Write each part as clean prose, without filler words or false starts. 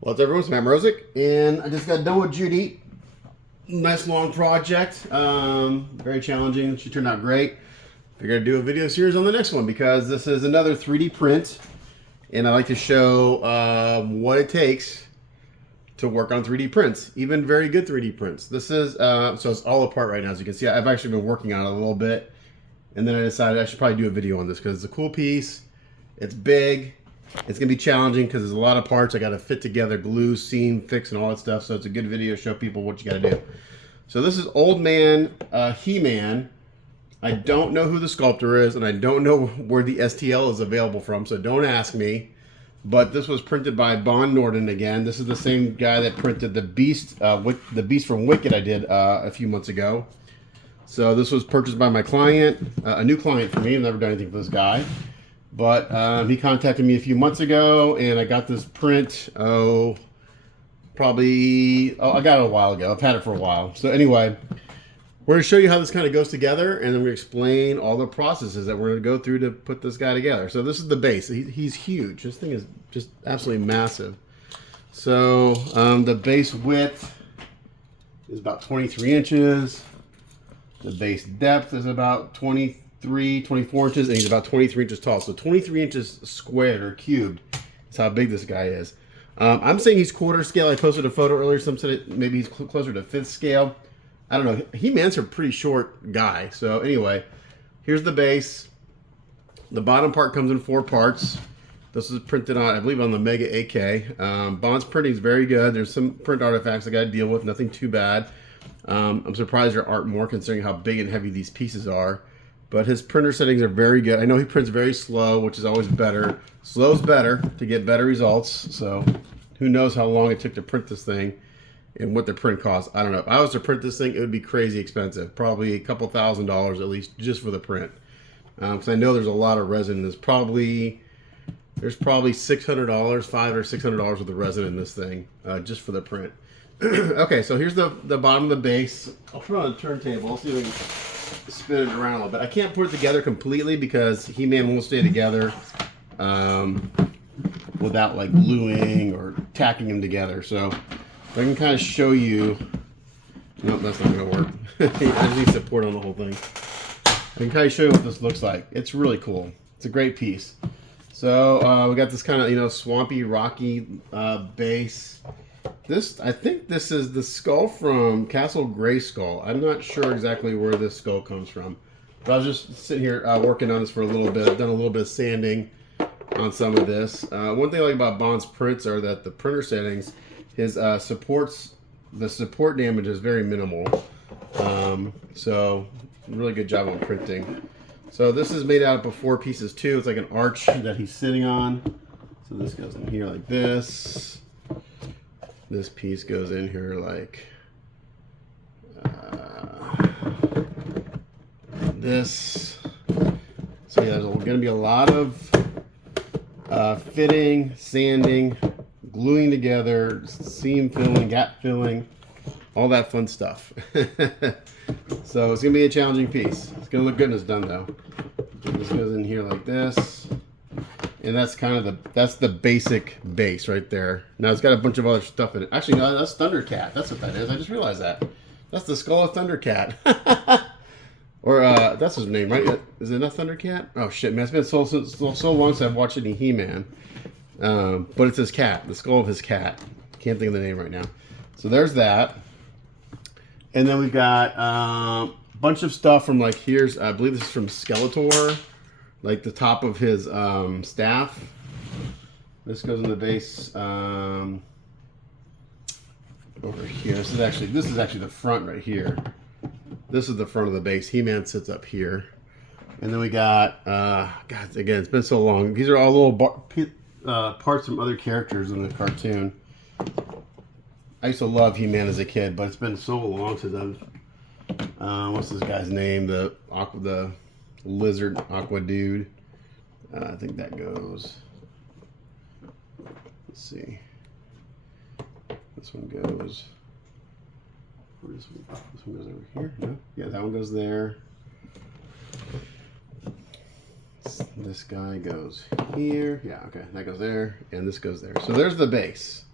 What's up, everyone? It's Matt Mrozik, and I just got done with Judy. Nice long project. Very challenging. She turned out great. Figured I'd do a video series on the next one because this is another 3D print, and I like to show what it takes to work on 3D prints, even very good 3D prints. This is so it's all apart right now, as you can see. I've actually been working on it a little bit, and then I decided I should probably do a video on this because it's a cool piece. It's big. It's going to be challenging because there's a lot of parts I got to fit together, glue, seam, fix, and all that stuff. So it's a good video to show people what you got to do. So this is Old Man He-Man. I don't know who the sculptor is, and I don't know where the STL is available from, so don't ask me. But this was printed by Bonn Nordin again. This is the same guy that printed the Beast from Wicke I did a few months ago. So this was purchased by my client, a new client for me. I've never done anything for this guy. But he contacted me a few months ago, and I got this print, I got it a while ago. I've had it for a while. So anyway, we're going to show you how this kind of goes together, and then we explain all the processes that we're going to go through to put this guy together. So this is the base. He's huge. This thing is just absolutely massive. So the base width is about 23 inches. The base depth is about 24 inches, and he's about 23 inches tall. So 23 inches squared or cubed is how big this guy is. I'm saying he's quarter scale. I posted a photo earlier. Some said maybe he's closer to 5th scale. I don't know. He-Man's a pretty short guy. So anyway, here's the base. The bottom part comes in 4 parts. This is printed on, I believe, on the Mega AK. Bond's printing is very good. There's some print artifacts I got to deal with. Nothing too bad. I'm surprised there aren't more considering how big and heavy these pieces are. But his printer settings are very good. I know he prints very slow, which is always better. Slow's better to get better results. So who knows how long it took to print this thing and what the print costs. I don't know. If I was to print this thing, it would be crazy expensive. Probably a couple $1,000s at least just for the print. Because I know there's a lot of resin. There's probably $600, $500 or $600 worth of resin in this thing just for the print. Okay, so here's the bottom of the base. I'll put it on a turntable. I'll see if I can spin it around a little bit. I can't put it together completely because He-Man won't stay together without like gluing or tacking them together. So I can kind of show you. Nope, that's not going to work. I just need support on the whole thing. I can kind of show you what this looks like. It's really cool. It's a great piece. So we got this kind of swampy, rocky base. I think this is the skull from Castle Grayskull. I'm not sure exactly where this skull comes from. But I was just sitting here working on this for a little bit. I've done a little bit of sanding on some of this. One thing I like about Bond's prints are that the printer settings, his the support damage is very minimal. So really good job on printing. So this is made out of 4 pieces too. It's like an arch that he's sitting on. So this goes in here like this. This piece goes in here like this. So yeah, there's going to be a lot of fitting, sanding, gluing together, seam filling, gap filling, all that fun stuff. So it's going to be a challenging piece. It's going to look good when it's done though. This goes in here like this. And that's kind of the basic base right there. Now it's got a bunch of other stuff in it. Actually, no, that's Thundercat. That's what that is. I just realized that. That's the skull of Thundercat. Or that's his name, right? Is it not Thundercat? Oh shit, man! It's been so long since I've watched any He-Man. But it's his cat, the skull of his cat. Can't think of the name right now. So there's that. And then we've got a bunch of stuff from like here's I believe this is from Skeletor. Like the top of his staff. This goes in the base over here. This is actually the front right here. This is the front of the base. He-Man sits up here, and then we got God, again, it's been so long. These are all little parts from other characters in the cartoon. I used to love He-Man as a kid, but it's been so long since I've. What's this guy's name? The lizard aqua dude. I think that goes. Let's see. This one goes. Where this one? This one goes over here. No? Yeah, that one goes there. This guy goes here. Yeah, okay. That goes there, and this goes there. So there's the base.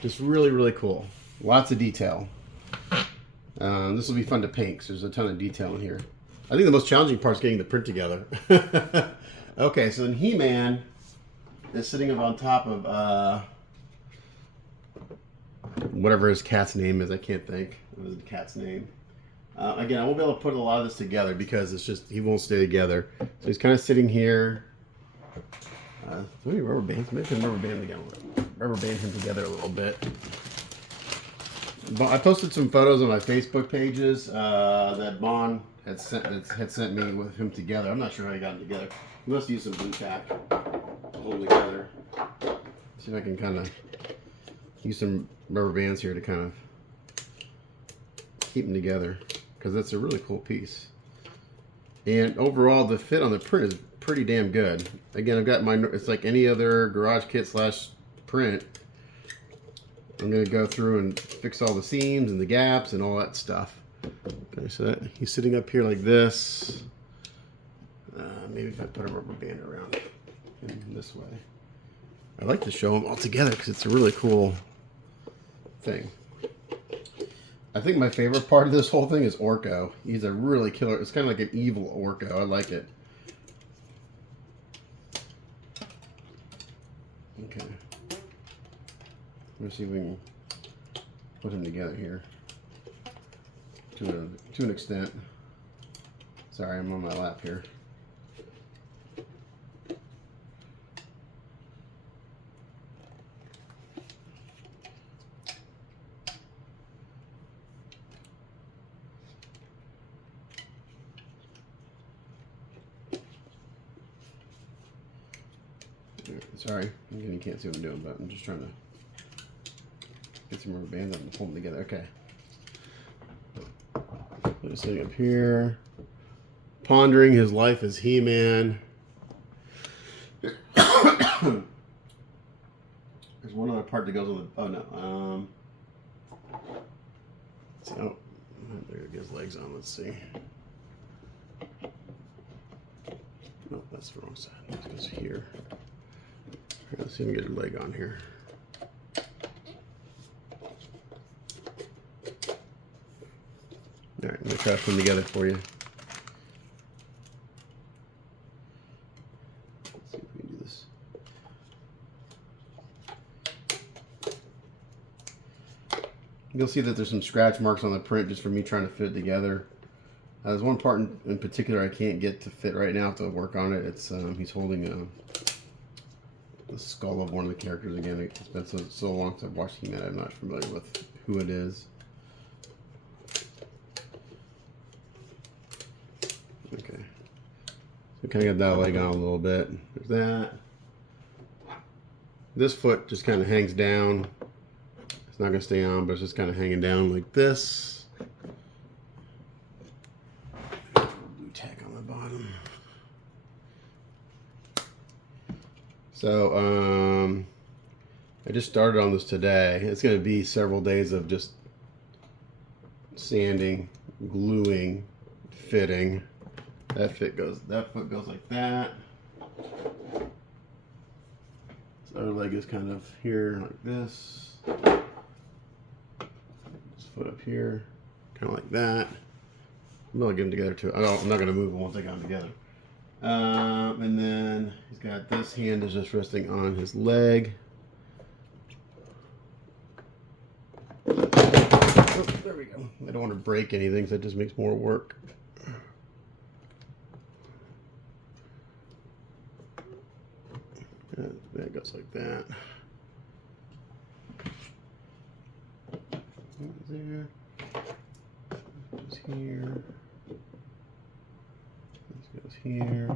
Just really, really cool. Lots of detail. This will be fun to paint because there's a ton of detail in here. I think the most challenging part is getting the print together. Okay, so then He-Man is sitting up on top of whatever his cat's name is. I can't think of his cat's name. Again, I won't be able to put a lot of this together because it's just, he won't stay together. So he's kind of sitting here. Maybe rubber bands. Maybe I can rubber band him together a little bit. But I posted some photos on my Facebook pages that Bonn had sent me with him together. I'm not sure how he got them together. He must use some blue tack to hold them together. See if I can kind of use some rubber bands here to kind of keep them together, because that's a really cool piece. And overall, the fit on the print is pretty damn good. Again, I've got my, it's like any other garage kit slash print. I'm going to go through and fix all the seams and the gaps and all that stuff. Okay, so that, he's sitting up here like this. Maybe if I put a rubber band around him this way. I like to show them all together because it's a really cool thing. I think my favorite part of this whole thing is Orko. He's a really killer. It's kind of like an evil Orko. I like it. Okay. Let's see if we can put him together here to an extent. Sorry, I'm on my lap here. Sorry, again, you can't see what I'm doing, but I'm just trying to get some rubber bands up and pull them together. Okay. Just sitting up here, pondering his life as He-Man. There's one other part that goes on the. Oh no. Let's see. Oh, there he gets legs on. Let's see. No, that's the wrong side. It goes here. Let's see if we can get a leg on here. All right, I'm gonna try to put them together for you. Let's see if we can do this. You'll see that there's some scratch marks on the print just for me trying to fit it together. There's one part in particular I can't get to fit right now. I have to work on it. It's he's holding the skull of one of the characters again. It's been so long since I've watched He-Man, I'm not familiar with who it is. Okay. So kind of got that leg on a little bit. There's that. This foot just kind of hangs down. It's not going to stay on, but it's just kind of hanging down like this. Blue tack on the bottom. So, I just started on this today. It's going to be several days of just sanding, gluing, fitting. That foot goes like that. This other leg is kind of here like this. This foot up here, kind of like that. I'm going to get them together too. I'm not going to move them once I got them together. And then he's got this hand is just resting on his leg. Oh, there we go. I don't want to break anything, so that just makes more work. That goes like that. There. Goes here. This goes here.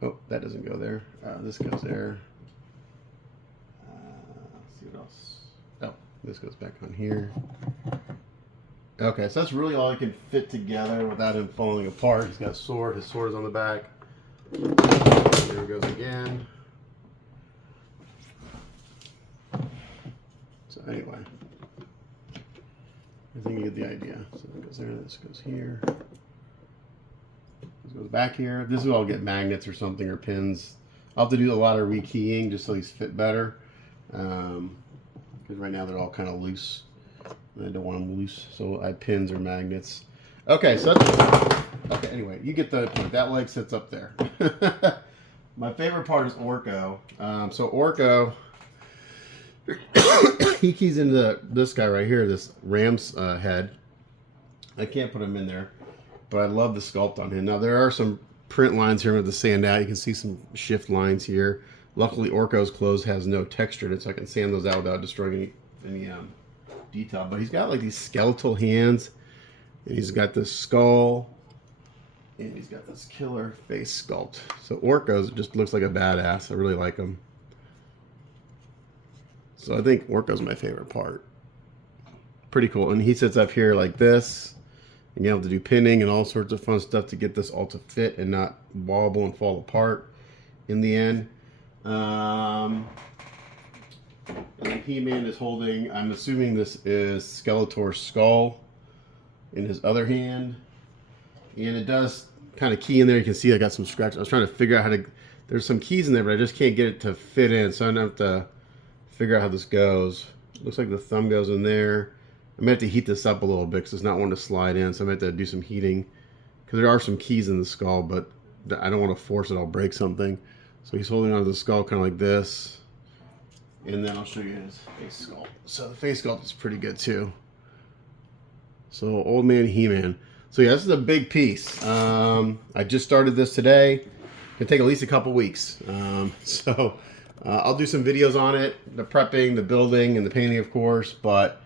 Oh, that doesn't go there. This goes there. Let's see what else. Oh, this goes back on here. Okay, so that's really all I can fit together without him falling apart. He's got a sword. His sword is on the back. There he goes again. So anyway, I think you get the idea. So it goes there, this goes here. This goes back here. This is where I'll get magnets or something, or pins. I'll have to do a lot of rekeying just so these fit better. Because right now they're all kind of loose. I don't want them loose, so I have pins or magnets. Okay, so that's, okay, anyway, you get the point. That leg sits up there. My favorite part is Orko. So Orko, he keys into this guy right here, this ram's head. I can't put him in there, but I love the sculpt on him. Now there are some print lines here with the sand out. You can see some shift lines here. Luckily Orko's clothes has no texture in it, so I can sand those out without destroying any detail. But he's got like these skeletal hands, and he's got this skull, and he's got this killer face sculpt. So Orko's just looks like a badass. I really like him. So I think Orko's my favorite part. Pretty cool. And he sits up here like this. And you have to do pinning and all sorts of fun stuff to get this all to fit and not wobble and fall apart in the end. And then He-Man is holding, I'm assuming this is Skeletor's skull in his other hand. And it does kind of key in there. You can see I got some scratches. I was trying to figure out how to, there's some keys in there, but I just can't get it to fit in. So I'm going to have to figure out how this goes. Looks like the thumb goes in there. I'm going to have to heat this up a little bit because it's not one to slide in. So I'm going to have to do some heating because there are some keys in the skull, but I don't want to force it. I'll break something. So he's holding onto the skull kind of like this. And then I'll show you his face sculpt. So the face sculpt is pretty good too. So Old Man He-Man. So yeah, this is a big piece. I just started this today. It's gonna take at least a couple weeks. I'll do some videos on it, the prepping, the building, and the painting, of course. But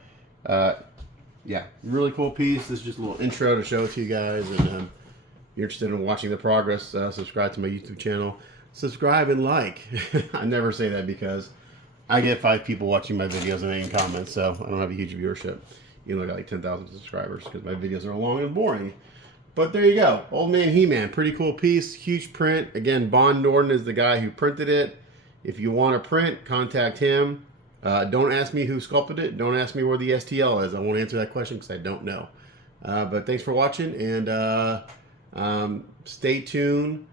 yeah, really cool piece. This is just a little intro to show it to you guys. And if you're interested in watching the progress, subscribe to my YouTube channel. Subscribe and like. I never say that because I get 5 people watching my videos and any comments, so I don't have a huge viewership. You know, I got like 10,000 subscribers because my videos are long and boring. But there you go. Old Man He-Man. Pretty cool piece. Huge print. Again, Bonn Nordin is the guy who printed it. If you want a print, contact him. Don't ask me who sculpted it. Don't ask me where the STL is. I won't answer that question because I don't know. But thanks for watching, and stay tuned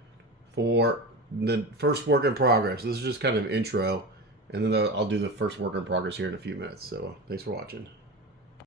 for the first work in progress. This is just kind of intro, and then I'll do the first work in progress here in a few minutes. So thanks for watching.